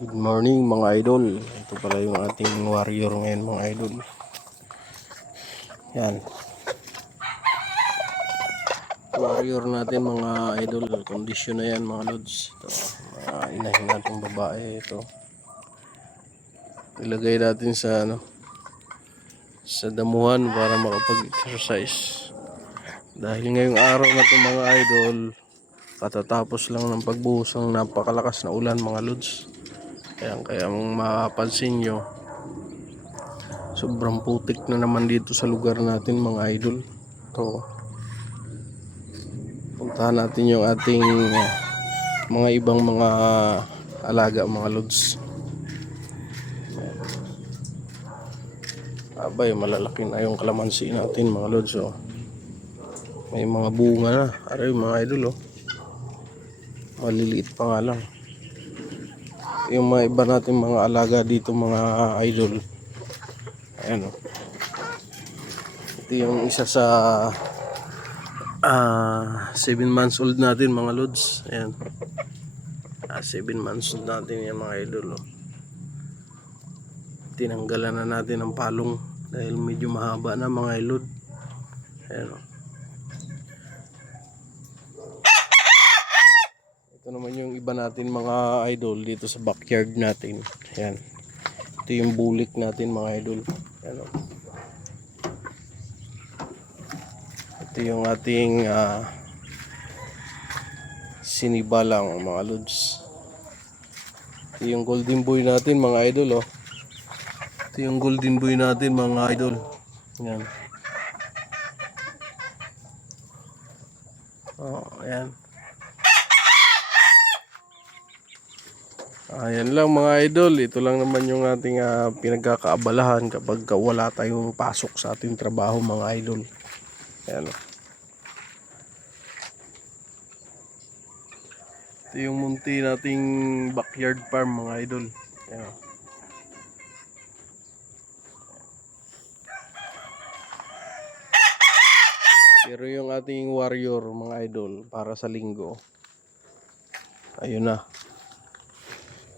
Good morning mga idol. Ito pala yung ating warrior ngayon mga idol. Yan. Warrior natin mga idol. Kondisyon na yan mga lods. Ito, mga inahin natin babae. Ito. Ilagay natin sa sa damuhan para makapag-exercise. Dahil ngayong araw na ito mga idol, katatapos lang ng pagbuhos ng napakalakas na ulan mga lods. Kaya mapapansin nyo, sobrang putik na naman dito sa lugar natin mga idol. Ito, puntahan natin yung ating mga ibang mga alaga mga lods. Abay, malalaki na yung kalamansi natin mga lods. Oh. May mga bunga na. Aray mga idol. Oh. Maliliit pa nga lang. Yung mga iba natin mga alaga dito mga idol. Ayan o. Ito yung isa sa 7 months old natin mga lods. Ayan. 7 months old natin yan mga idol. Oh. Tinanggalan na natin ng palong dahil medyo mahaba na mga idol. Ayan o. Ito naman yung iba natin mga idol dito sa backyard natin. Ayan. Ito yung bulik natin mga idol. Ayan o. Ito yung ating sinibalang mga lods. Ito yung golden boy natin mga idol. Oh. Ito yung golden boy natin mga idol. Ayan. Oh, ayan. Ayan lang mga idol, ito lang naman yung ating pinagkakaabalahan kapag wala tayong pasok sa ating trabaho mga idol. Ayan. Ito yung munti nating backyard farm mga idol. Ayan. Pero yung ating warrior mga idol para sa linggo, ayun na.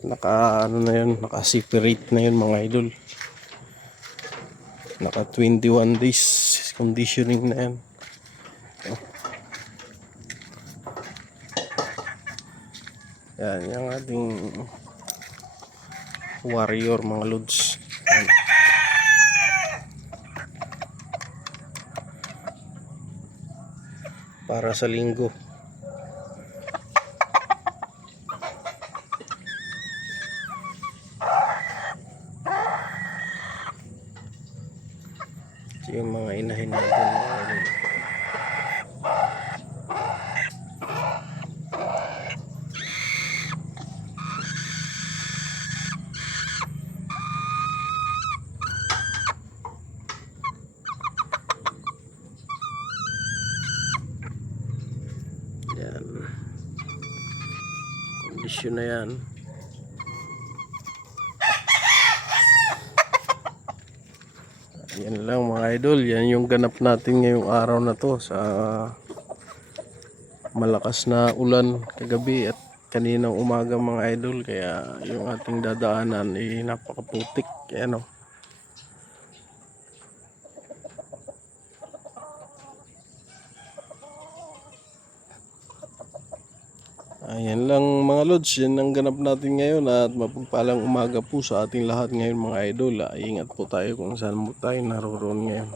Naka-separate na yun mga idol. Naka 21 days conditioning na yan. Yan yung ating warrior mga lods. Yan. Para sa linggo. Yung mga inahin natin mga idol. Yan. Kondisyon na yan. Yan lang mga idol, yan yung ganap natin ngayong araw na to sa malakas na ulan kagabi at kaninang umaga mga idol, kaya yung ating dadaanan ay napakaputik. Ayan o. Ayan lang mga lods, yan ang ganap natin ngayon at mapagpalang umaga po sa ating lahat ngayon mga idol. Ingat po tayo kung saan mo tayo naroon ngayon.